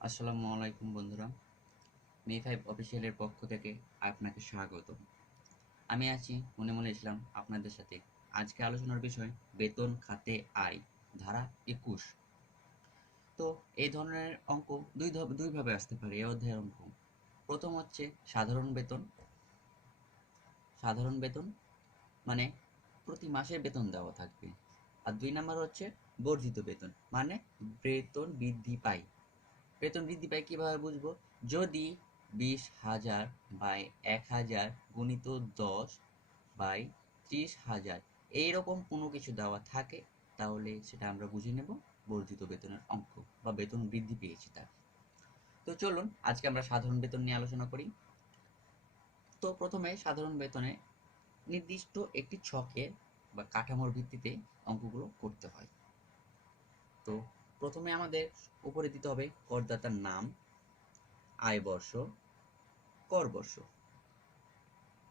আসসালামু আলাইকুম বন্ধুরা, মে 5 অফিসিয়ালের পক্ষ থেকে আপনাকে স্বাগত। আমি আছি মনে ইসলাম আপনাদের সাথে। আজকে আলোচনার বিষয় বেতন খাতে আয়, ধারা 21। তো এই ধরনের অঙ্ক দুইভাবে আসতে পারে এই অধ্যায়ের অঙ্ক। প্রথম হচ্ছে সাধারণ বেতন। সাধারণ বেতন মানে প্রতি মাসে বেতন দেওয়া থাকবে। আর 2 নাম্বার হচ্ছে বর্ধিত বেতন, মানে বেতন বৃদ্ধি পায়। বেতন বৃদ্ধি পায় কিভাবে বুঝবো? যদি 20,000 বাই 1,000 গুণিত 10 বাই 30,000 এইরকম কোনো কিছু দেওয়া থাকে, তাহলে সেটা আমরা বুঝে নেব বর্ধিত বেতনের অঙ্ক বা বেতন বৃদ্ধি পেয়েছি তার। তো চলুন আজকে আমরা সাধারণ বেতন নিয়ে আলোচনা করি। তো প্রথমে সাধারণ বেতনে নির্দিষ্ট একটি ছকে বা কাঠামোর ভিত্তিতে অঙ্কগুলো করতে হয়। তো প্রথমে আমাদের উপরে দিতে হবে করদাতার নাম, আয় বর্ষ, কর বর্ষ।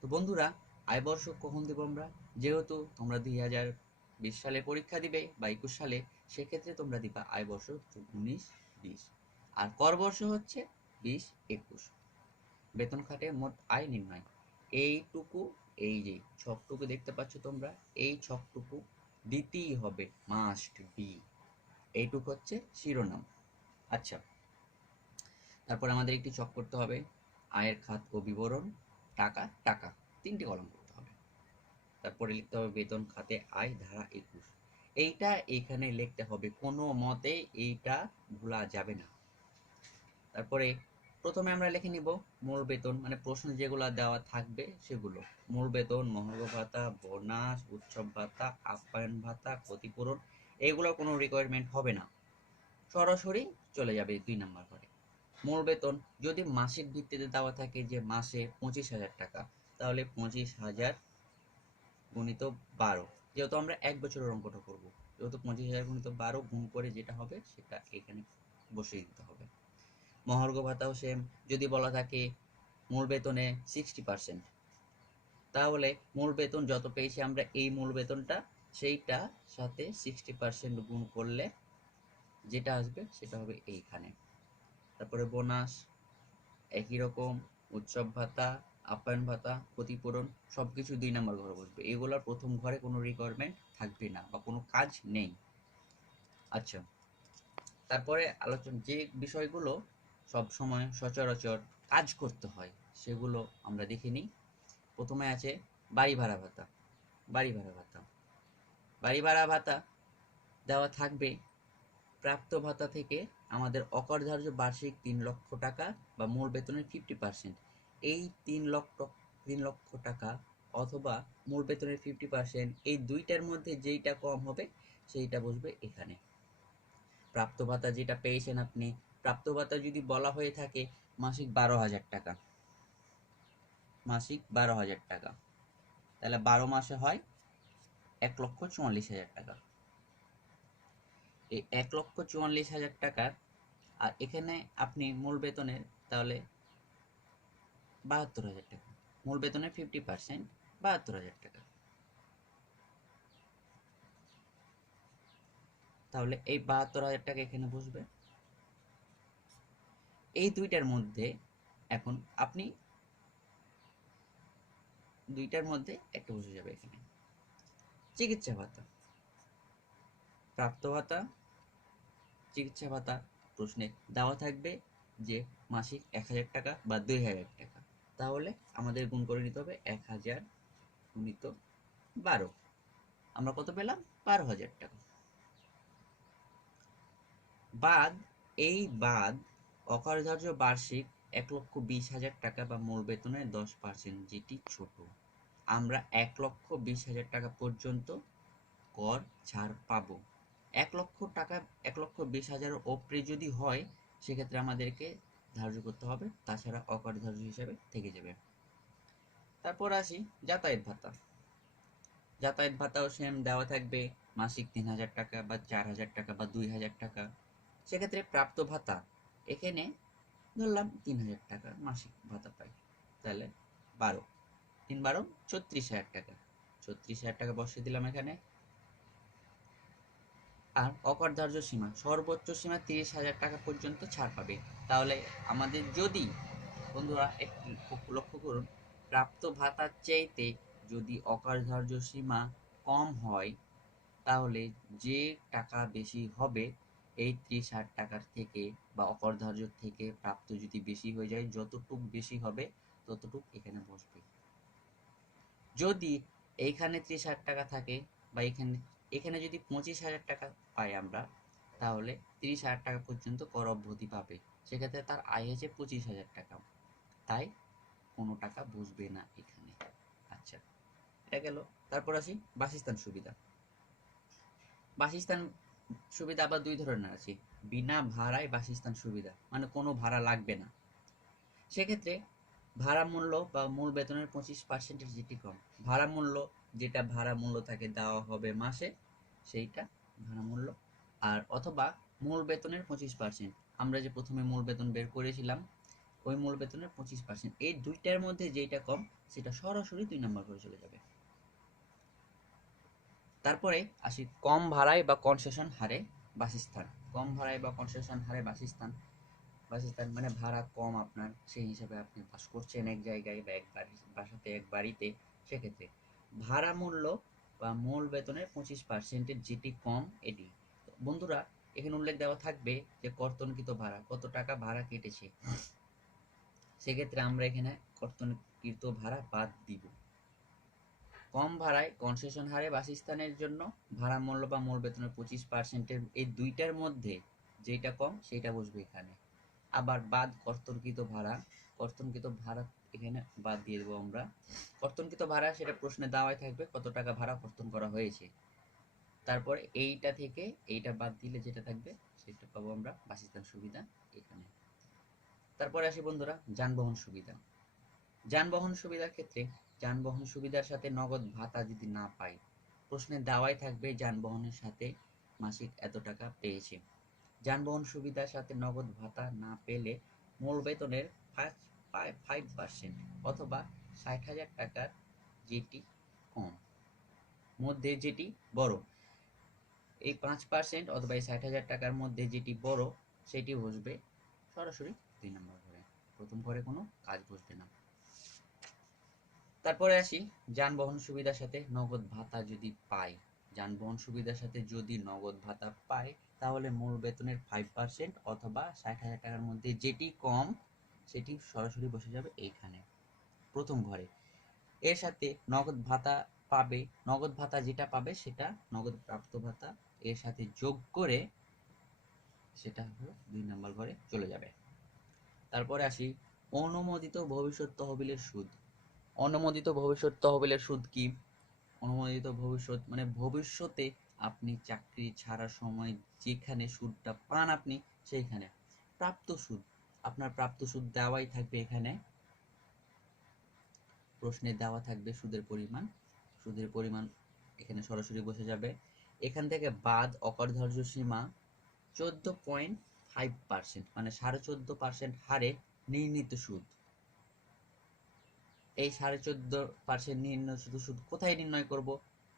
তো বন্ধুরা, আয় বর্ষ কখন দেবো আমরা? যেহেতু তোমরা 2020 সালে পরীক্ষা দিবে বা 21 সালে, সেক্ষেত্রে তোমরা দিবা আয় বর্ষ 19-20। আর কর বর্ষ হচ্ছে 20-21। বেতন খাতে মোট আয় নির্ণয়। এইটুকু, এই যে ছকটুকু দেখতে পাচ্ছ তোমরা, এই ছকটুকু দিতেই হবে, মাস্ট বি। এইটুকু হচ্ছে শিরোনাম। আচ্ছা, তারপর আমাদের একটি ছক করতে হবে, আয়ের খাত ও বিবরণ, টাকা টাকা, 3টি কলাম করতে হবে। তারপরে লিখতে হবে বেতন খাতে আয়, ধারা 21। এইটা এখানে লিখতে হবে, কোনো মতে এইটা ভোলা যাবে না। তারপরে প্রথমে আমরা লিখে নিব মূল বেতন, মানে প্রশ্ন যেগুলো দেওয়া থাকবে সেগুলো। মূল বেতন, মহার্ঘ ভাতা, বোনাস, উৎসব ভাতা, আপ্যায়ন ভাতা, ক্ষতিপূরণ, এগুলো কোনো রিকোয়ারমেন্ট হবে না, সরাসরি চলে যাবে 2 নাম্বার ঘরে। মূল বেতন যদি মাসিক ভিত্তিতে দেওয়া থাকে যে মাসে 25,000 টাকা, তাহলে 25,000 গুণিত 12, যেহেতু আমরা 1 বছরের অঙ্কটা করব, যেহেতু 25,000 গুণিত 12 গুণ করে যেটা হবে সেটা এখানে বসিয়ে দিতে হবে। মহার্ঘ ভাতাও সেম, যদি বলা থাকে মূল বেতনে 60%, তাহলে মূল বেতন যত পেয়েছি আমরা এই মূল বেতনটা, সেইটা সাথে 60% গুণ করলে যেটা আসবে সেটা হবে এইখানে। তারপরে বোনাস একই রকম, উৎসব ভাতা, আপ্যায়ন ভাতা, ক্ষতিপূরণ, সবকিছু 2 নাম্বার ঘরে বসবে। এগুলোর প্রথম ঘরে কোনো রিকোয়ারমেন্ট থাকবে না বা কোনো কাজ নেই। আচ্ছা, তারপরে আলোচনা যে বিষয়গুলো সব সময় সচরাচর কাজ করতে হয় সেগুলো আমরা দেখে নিই। প্রথমে আছে বাড়ি ভাড়া ভাতা। বাড়ি ভাড়া ভাতা, বাড়ি ভাড়া ভাতা দেওয়া থাকবে প্রাপ্ত ভাতা থেকে আমাদের অকরধার্য বার্ষিক 3 লক্ষ টাকা বা মূল বেতনের 50%। এই 3 লক্ষ টাকা অথবা মূল বেতনের 50%, এই দুইটার মধ্যে যেইটা কম হবে সেইটা বসবে এখানে। প্রাপ্ত ভাতা যেটা পেয়েছেন আপনি, প্রাপ্ত ভাতা যদি বলা হয়ে থাকে মাসিক 12,000 টাকা, মাসিক 12,000 টাকা, তাহলে 12 মাসে হয় 1,44,000 টাকা। এই 1,44,000 টাকার, আর এখানে আপনি মূল বেতনের তাহলে 72,000 টাকা, মূল বেতনের 50%, 72,000 টাকা। তাহলে এই 72,000 টাকা এখানে বসবে। এই দুইটার মধ্যে এখন আপনি দুইটার মধ্যে একটা বসে যাবে এখানে। চিকিৎসা ভাতা, প্রাপ্ত ভাতা, চিকিৎসা ভাতা প্রশ্নে দেওয়া থাকবে যে মাসিক 1,000 টাকা বা 2,000 টাকা, তাহলে আমাদের গুণ করে নিতে হবে 1,000 গুণিত 12, আমরা কত পেলাম? 12,000 টাকা। বাদ, এই বাদ অকার্যধার্য বার্ষিক 1,20,000 টাকা বা মূল বেতনের 10%, যেটি ছোট। আমরা 1,20,000 টাকা পর্যন্ত কর ছাড় পাবো। 1,00,000 টাকা, 1,20,000 ওপরে যদি হয় সেক্ষেত্রে আমাদেরকে ধার্য করতে হবে, তাছাড়া অকার্যধার্য হিসাবে থেকে যাবে। তারপর আসি যাতায়াত ভাতা। যাতায়াত ভাতাও সেম দেওয়া থাকবে মাসিক 3,000 টাকা বা 4,000 টাকা বা 2,000 টাকা। সেক্ষেত্রে প্রাপ্ত ভাতা এখানে ধরলাম 3,000 টাকা মাসিক ভাতা পাই, তাহলে 12, 3 × 12 36,000 টাকা, 36,000 টাকা বসিয়ে দিলাম এখানে। আর অকরধার্য সীমা সর্বোচ্চ সীমা 30,000 টাকা পর্যন্ত ছাড় পাবে। তাহলে আমাদের যদি বন্ধুরা একটু লক্ষ্য করুন, প্রাপ্ত ভাতার চাইতে যদি অকরধার্য সীমা কম হয় তাহলে যে টাকা বেশি হবে এই 30,000 টাকার থেকে বা অকরধার্য থেকে প্রাপ্ত যদি বেশি হয়ে যায়, যতটুক বেশি হবে ততটুক এখানে বসবে। যদি এইখানে 30,000 টাকা থাকে বা এখানে এখানে যদি 25,000 টাকা পাই আমরা, তাহলে 30,000 টাকা পর্যন্ত কর অব্যাহতি পাবে। সেক্ষেত্রে তার আয় হয়েছে 25,000 টাকা, তাই কোনো টাকা বসবে না এখানে। আচ্ছা, এটা গেল। তারপর আসি বাসস্থান সুবিধা। বাসস্থান সুবিধা আবার দুই ধরনের আছে। বিনা ভাড়ায় বাসস্থান সুবিধা, মানে কোনো ভাড়া লাগবে না। সেক্ষেত্রে ভাড়া মূল্য বা মূল বেতনের 25% যেটি কম, ভাড়া মূল্য যেটা ভাড়া মূল্য তাকে দেওয়া হবে মাসে, সেইটা ভাড়া মূল্য। আর অথবা মূল বেতনের 25%, আমরা যে প্রথমে মূল বেতন বের করেছিলাম ওই মূল বেতনের 25%, এই দুইটার মধ্যে যেটা কম সেটা সরাসরি 2 নম্বর করে চলে যাবে। তারপরে আসি কম ভাড়ায় বা কনসেশন হারে বাসস্থান। কম ভাড়ায় বা কনসেশন হারে বাসস্থান, বাসস্থান মানে ভাড়া কম আপনার, সেই হিসাবে আপনি বাস করছেন এক জায়গায় বা এক বাসাতে এক বাড়িতে, সেক্ষেত্রে ভাড়া মূল্য বা মূল বেতনের 25%-এর যেটি কম এটি। বন্ধুরা এখানে উল্লেখ দেওয়া থাকবে যে কর্তনকৃত ভাড়া কত টাকা ভাড়া কেটেছে, সেক্ষেত্রে আমরা এখানে কর্তনকৃত ভাড়া বাদ দিব। কম ভাড়ায় কনসেশন হারে বাসস্থানের জন্য ভাড়া মূল্য বা মূল বেতনের 25%-এর এই দুইটার মধ্যে যেটা কম সেটা বসবে এখানে। আবার বাদ কর্তনকৃত ভাড়া, কর্তনকৃত ভাড়া এখানে বাদ দিয়ে দেবো আমরা। কর্তনকৃত ভাড়া সেটা প্রশ্নে দেওয়াই থাকবে কত টাকা ভাড়া কর্তন করা হয়েছে, তারপরে এইটা থেকে এইটা বাদ দিলে যেটা থাকবে সেটা পাবো আমরা বাসস্থান সুবিধা এখানে। তারপরে আসি বন্ধুরা যানবাহন সুবিধা। যানবাহন সুবিধার ক্ষেত্রে যানবাহন সুবিধার সাথে নগদ ভাতা যদি না পাই, প্রশ্নে দেওয়াই থাকবে যানবাহনের সাথে মাসিক এত টাকা পেয়েছে। যানবাহন সুবিধার সাথে নগদ ভাতা না পেলে মূল বেতনের 5% অথবা 60,000 টাকার যেটি কম মধ্যে যেটি বড়, এই 5% অথবা এই 60,000 টাকার মধ্যে যেটি বড় সেটি বসবে সরাসরি 2 নম্বর ঘরে, প্রথম ঘরে কোনো কাজ বসবে না। তারপরে আসি যানবাহন সুবিধার সাথে নগদ ভাতা যদি পাই, যানবাহন সুবিধার সাথে যদি নগদ ভাতা পাই তাহলে মূল বেতনের 5% অথবা 60,000 টাকার মধ্যে যেটি কম সেটি সরাসরি বসে যাবে এইখানে প্রথম ঘরে। এর সাথে নগদ ভাতা পাবে, নগদ ভাতা যেটা পাবে সেটা নগদ প্রাপ্ত ভাতা এর সাথে যোগ করে সেটা হলো 2 নম্বর ঘরে চলে যাবে। তারপরে আসি অনুমোদিত ভবিষ্যৎ তহবিলের সুদ। অনুমোদিত ভবিষ্যৎ তহবিলের সুদ কি? অনুমোদিত ভবিষ্যৎ মানে ভবিষ্যতে আপনি চাকরি ছাড়ার সময় যেখানে সুদটা পান আপনি সেইখানে প্রাপ্ত সুদ, আপনার প্রাপ্ত সুদ দেওয়াই থাকবে এখানে, প্রশ্নে দেওয়া থাকবে সুদের পরিমাণ, সুদের পরিমাণ এখানে সরাসরি বসে যাবে। এখান থেকে বাদ অকরধার্য সীমা 14.5% মানে 14.5% হারে নির্ণীত সুদ। এই 14.5% নির্ণয় সুদ কোথায় নির্ণয় করব?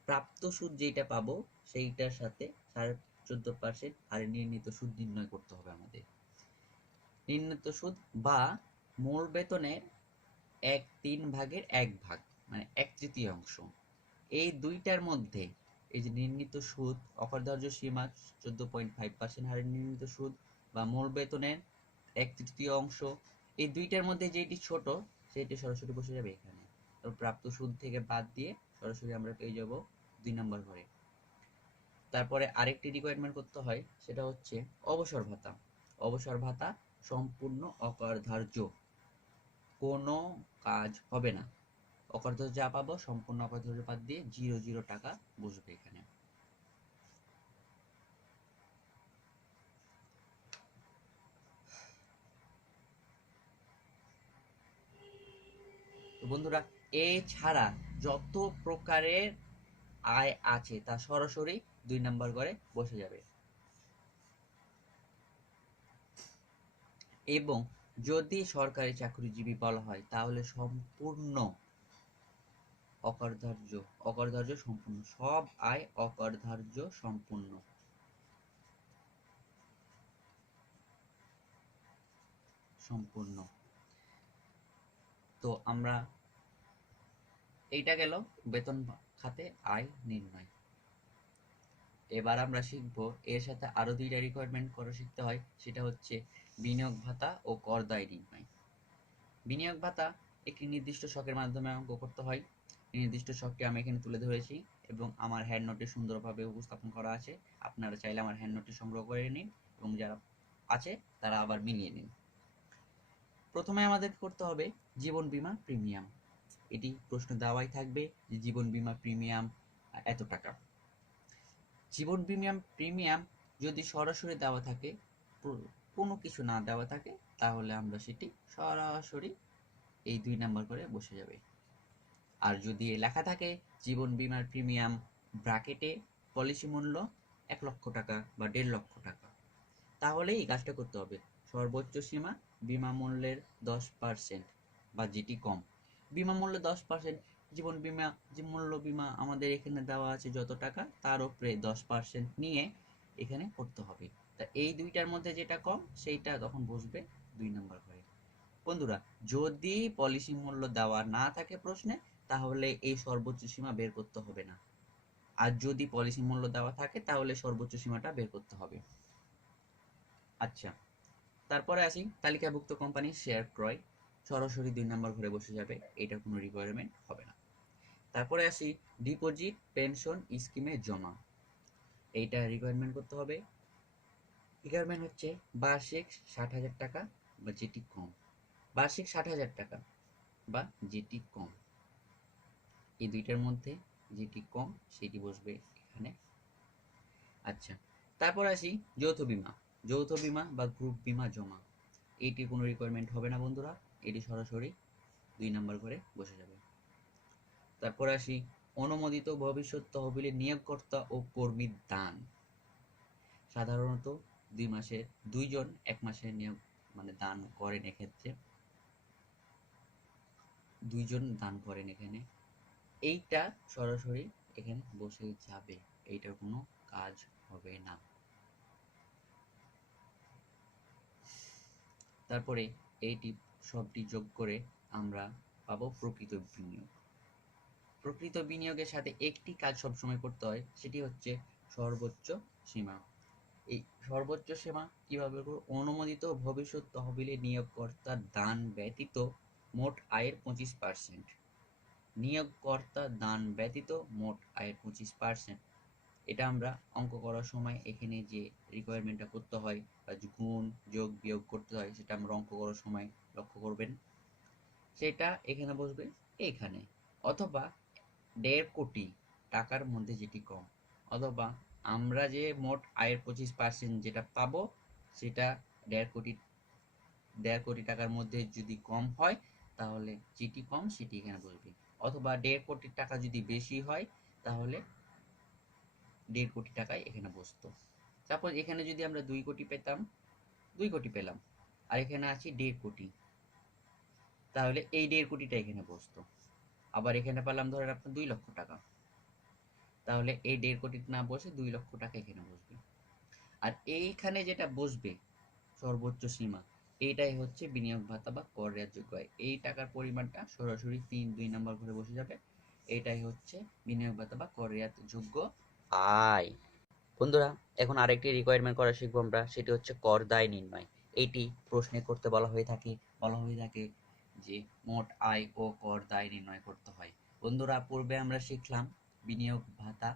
প্রাপ্ত সুদ যেটা পাবো সেইটার সাথে 14.5% হারে নির্ণীত সুদ নির্ণয় করতে হবে আমাদের। নির্ণীত সুদ বা মূল বেতনের 1/3 ভাগ মানে 1/3 এই দুইটার মধ্যে এই যে নির্ণীত সুদ অকরধার্য সীমা 14.5% হারে নির্ণীত সুদ বা মূল বেতনের 1/3 এই দুইটার মধ্যে যেটি ছোট সেটি সরাসরি বসে যাবে এখানে। তো প্রাপ্ত সুদ থেকে বাদ দিয়ে সরাসরি আমরা পেয়ে যাব 2 নম্বর ঘরে। তারপরে আরেকটি রিকোয়ারমেন্ট করতে হয়, সেটা হচ্ছে অবসর ভাতা। অবসর ভাতা সম্পূর্ণ অকরধার্য, কোনো কাজ হবে না, অকরধার্য যা পাবো সম্পূর্ণ অকরধার্য বাদ দিয়ে 0 টাকা বসবে এখানে। তো বন্ধুরা এছাড়া যত প্রকারের আয় আছে তা সরাসরি 2 নম্বর ঘরে বসে যাবে। এবং যদি সরকারি চাকরিজীবী বলা হয় তাহলে সম্পূর্ণ অকরধার্য, অকরধার্য সম্পূর্ণ, সব আয় অকরধার্য সম্পূর্ণ। সম্পূর্ণ। তো আমরা এইটা গেল বেতন খাতে আয় নির্ণয়। এবার আমরা শিখব এর সাথে আরো দুইটা রিকোয়ারমেন্ট করে শিখতে হয়, সেটা হচ্ছে বিনিয়োগ ভাতা ও কর দায় নির্ণয়। বিনিয়োগ ভাতা একটি নির্দিষ্ট শখের মাধ্যমে অঙ্ক করতে হয়। এই নির্দিষ্ট শখটি আমি এখানে তুলে ধরেছি এবং আমার হ্যান্ড নোটে সুন্দরভাবে উপস্থাপন করা আছে। আপনারা চাইলে আমার হ্যান্ড নোটটি সংগ্রহ করে নিন এবং যারা আছে তারা আবার মিলিয়ে নিন। প্রথমে আমাদের করতে হবে জীবন বীমা প্রিমিয়াম। এটি প্রশ্ন দেওয়াই থাকবে যে জীবন বীমা প্রিমিয়াম এত টাকা। জীবন প্রিমিয়াম যদি সরাসরি দেওয়া থাকে, কোনো কিছু না দেওয়া থাকে, তাহলে আমরা সেটি সরাসরি এই 2 নাম্বার করে বসে যাবে। আর যদি লেখা থাকে জীবন বীমার প্রিমিয়াম ব্র্যাকেটে পলিসি মূল্য 1 লক্ষ টাকা বা 1.5 লক্ষ টাকা, তাহলে এই কাজটা করতে হবে। সর্বোচ্চ সীমা বিমা মূল্যের 10% বা যেটি কম। বিমা মূল্য 10%, জীবন বীমা যে মূল্য বিমা আমাদের এখানে দেওয়া আছে যত টাকা, তার উপরে 10% নিয়ে এখানে করতে হবে। তা এই দুইটার মধ্যে যেটা কম সেইটা তখন বসবে 2 নম্বর ঘরে। বন্ধুরা, যদি পলিসি মূল্য দেওয়া না থাকে প্রশ্নে, তাহলে এই সর্বোচ্চ সীমা বের করতে হবে না। আর যদি পলিসি মূল্য দেওয়া থাকে, তাহলে সর্বোচ্চ সীমাটা বের করতে হবে। আচ্ছা, তারপরে আসি তালিকাভুক্ত কোম্পানির শেয়ার ক্রয়, সরাসরি 2 নম্বর ঘরে বসে যাবে, এটা কোনো রিকোয়ারমেন্ট হবে না। তারপরে আসি ডিপোজিট পেনশন স্কিমে জমা, এইটা রিকোয়ারমেন্ট করতে হবে। রিকোয়ারমেন্ট হচ্ছে বার্ষিক 60,000 টাকা বা যেটি কম। বার্ষিক 60,000 টাকা বা যেটি কম, এই দুইটার মধ্যে যেটি কম সেটি বসবে এখানে। আচ্ছা, তারপর আসি যৌথ বীমা। যৌথ বীমা বা গ্রুপ বীমা জমা, এইটি কোনো রিকোয়ারমেন্ট হবে না বন্ধুরা, এটি সরাসরি 2 নম্বর করে বসে যাবে। তারপর আসি অনুমোদিত ভবিষ্যৎ তহবিলে নিয়োগকর্তা ও কর্মীর দান। সাধারণত 2 মাসের 2 জন 1 মাসের নিয়োগ দান করেন, এক্ষেত্রে 2 জন দান করেন এখানে, এইটা সরাসরি এখানে বসে যাবে, এইটার কোনো কাজ হবে না। তারপরে এইটি সবটি যোগ করে আমরা পাবো প্রকৃত বিনিয়োগ। প্রকৃত বিনিয়োগের সাথে একটি কাজ সবসময় করতে হয়, সেটি হচ্ছে সর্বোচ্চ সীমা। এই সর্বোচ্চ সীমা কিভাবে করব? অনুমোদিত ভবিষ্যৎ তহবিলে নিয়োগকর্তার দান ব্যতীত মোট আয়ের 25%। নিয়োগকর্তা দান ব্যতীত মোট আয়ের 25%। এটা আমরা অঙ্ক করার সময় এখানে যে রিকোয়ারমেন্টটা করতে হয় বা গুণ যোগ বিয়োগ করতে হয়, সেটা আমরা অঙ্ক করার সময় লক্ষ্য করবেন। সেটা এখানে বসবে এইখানে, অথবা 1.5 কোটি টাকার মধ্যে যেটি কম, অথবা আমরা যে মোট আয়ের 25% যেটা পাবো সেটা 1.5 কোটি টাকার মধ্যে যদি কম হয়, তাহলে যেটি কম সেটি এখানে বসবে। অথবা 1.5 কোটি টাকা যদি বেশি হয়, তাহলে 1.5 কোটি টাকায় এখানে বসতো। সাপোজ এখানে যদি আমরা 2 কোটি পেতাম, 2 কোটি পেলাম, আর এখানে আছি 1.5 কোটি, তাহলে এই 1.5 কোটিটা এখানে বসতো। আবার এখানে পেলাম ধরেন আপনার 2 লক্ষ টাকা, তাহলে এই 1.5 কোটি না বসে 2 লক্ষ টাকা এখানে বসবে। আর এইখানে যেটা বসবে সর্বোচ্চ সীমা, এইটাই হচ্ছে বিনিয়োগ ভাতা বা কর রেয়াতযোগ্য আয়। এই টাকার পরিমাণটা সরাসরি 2 নম্বর ঘরে বসে যাবে, এটাই হচ্ছে বিনিয়োগ ভাতা বা কর রেয়াতযোগ্য আয়। বন্ধুরা, এখন আরেকটি রিকোয়ারমেন্ট করা শিখবো আমরা, সেটি হচ্ছে কর দায় নির্ণয়। এইটি প্রশ্নে করতে বলা হয়ে থাকে যে মোট আয় ও কর দায় নির্ণয় করতে হয়। বন্ধুরা, পূর্বে আমরা শিখলাম বিনিয়োগ ভাতা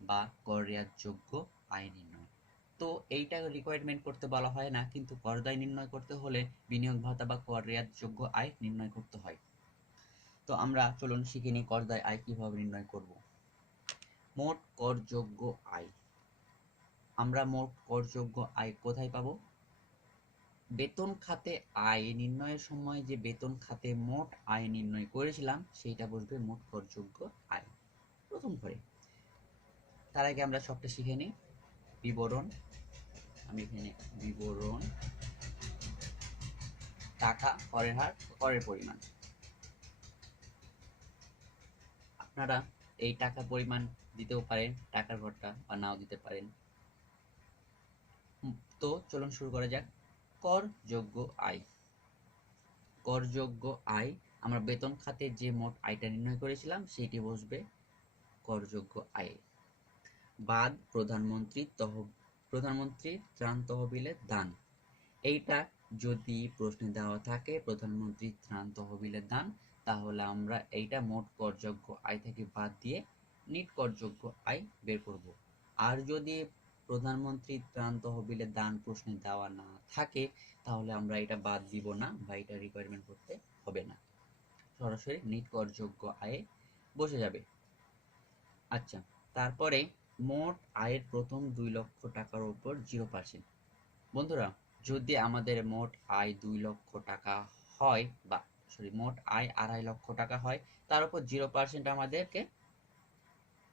বা কর রেয়াতযোগ্য আয় নির্ণয়। তো এইটা রিকোয়ারমেন্ট করতে বলা হয় না, কিন্তু কর দায় নির্ণয় করতে হলে বিনিয়োগ ভাতা বা কর রেয়াতযোগ্য আয় নির্ণয় করতে হয়। তো আমরা চলুন শিখে নিই কর দায় আয় কিভাবে নির্ণয় করব। মোট করযোগ্য আয়, আমরা মোট করযোগ্য আয় কোথায় পাবো? বেতন খাতে আয় নির্ণয়ের সময় যে বেতন খাতে মোট আয় নির্ণয় করেছিলাম, সেইটা বসবে মোট করযোগ্য আয় প্রথম ঘরে। তার আগে আমরা সবটা শিখে নিই। বিবরণ, আমি এখানে বিবরণ, টাকা, করের হার, করের পরিমাণ। আপনারা এই টাকা পরিমাণ দিতেও পারেন, টাকার ঘরটা, বা নাও দিতে পারেন। তো চলুন শুরু করা যাক। করযোগ্য আয়। করযোগ্য আয়, আমরা বেতন খাতে যে মোট আয়টা নির্ণয় করেছিলাম সেটি বসবে করযোগ্য আয়, বাদ প্রধানমন্ত্রী ত্রাণ তহবিলের দান। এইটা যদি প্রশ্নে দেওয়া থাকে প্রধানমন্ত্রী ত্রাণ তহবিলের দান, তাহলে আমরা এইটা মোট করযোগ্য আয় থেকে বাদ দিয়ে নিট করযোগ্য আয় বের করব। আর যদি প্রধানমন্ত্রী ত্রাণ তহবিলের দান প্রশ্নে দেওয়া না থাকে তাহলে আমরা এটা বাদ দিব না বা এটা রিকোয়ারমেন্ট করতে হবে না, সরাসরি নিট করযোগ্য আয়ে বসে যাবে। আচ্ছা, তারপরে মোট আয়ের প্রথম 2 লক্ষ টাকার উপর 0%। বন্ধুরা, যদি আমাদের মোট আয় 2 লক্ষ টাকা হয়, বা মোট আয় 2.5 লক্ষ টাকা হয়, তার উপর 0% আমাদেরকে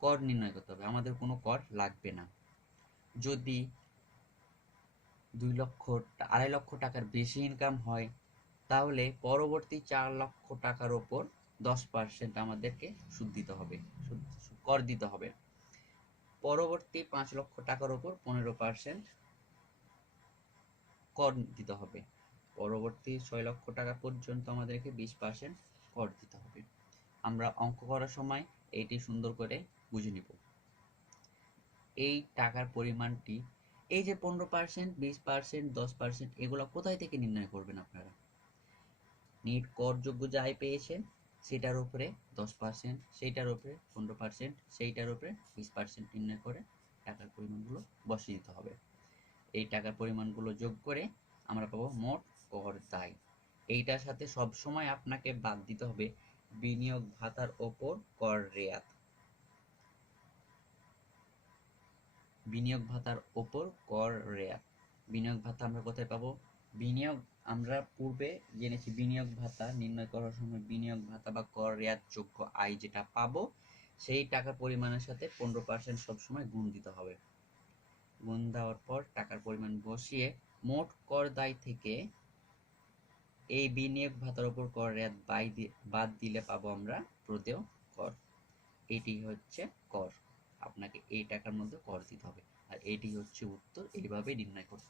কর নির্ণয় করতে হবে, আমাদের কোনো কর লাগবে না। যদি 2.5 লক্ষ টাকার বেশি ইনকাম হয় তাহলে পরবর্তী 4 লক্ষ টাকার উপর 10% আমাদেরকে সুদ দিতে হবে, কর দিতে হবে। পরবর্তী 5 লক্ষ টাকার উপর 15% কর দিতে হবে। পরবর্তী 6 লক্ষ টাকা পর্যন্ত আমাদেরকে 20% কর দিতে হবে। আমরা অঙ্ক করার সময় এটি সুন্দর করে বুঝে নিব। এই টাকার পরিমাণটি, এই যে 15%, 20%, 10%, এগুলো কোথায় থেকে নির্ণয় করবেন আপনারা? নিট করযোগ্য যে আয় পেয়েছেন সেটার উপরে 10%, সেইটার উপরে 15%, সেইটার উপরে 20% নির্ণয় করে টাকার পরিমাণগুলো বসিয়ে দিতে হবে। এই টাকার পরিমাণগুলো যোগ করে আমরা পাবো মোট কর দায়। এইটার সাথে সবসময় আপনাকে বাদ দিতে হবে বিনিয়োগ ভাতার ওপর কর রেয়াত। বিনিয়োগ ভাতার ওপর কর রেয়াত, বিনিয়োগ ভাতা আমরা কোথায় পাবো? বিনিয়োগ, আমরা পূর্বে জেনেছি বিনিয়োগ ভাতা নির্ণয় করার সময় বিনিয়োগ ভাতা বা কর রেয়াত যোগ্য আয় যেটা পাবো সেই টাকার পরিমাণের সাথে 15% সবসময় গুণ দিতে হবে। গুণ দেওয়ার পর টাকার পরিমাণ বসিয়ে মোট কর দায় থেকে এই বিনিয়োগ ভাতার উপর কর রেয়াত বাদ দিলে পাবো আমরা প্রদেয় কর। এটি হচ্ছে কর, আপনাকে এই টাকার মধ্যে কর দিতে হবে, আর এটি হচ্ছে উত্তর। এইভাবে নির্ণয় করতে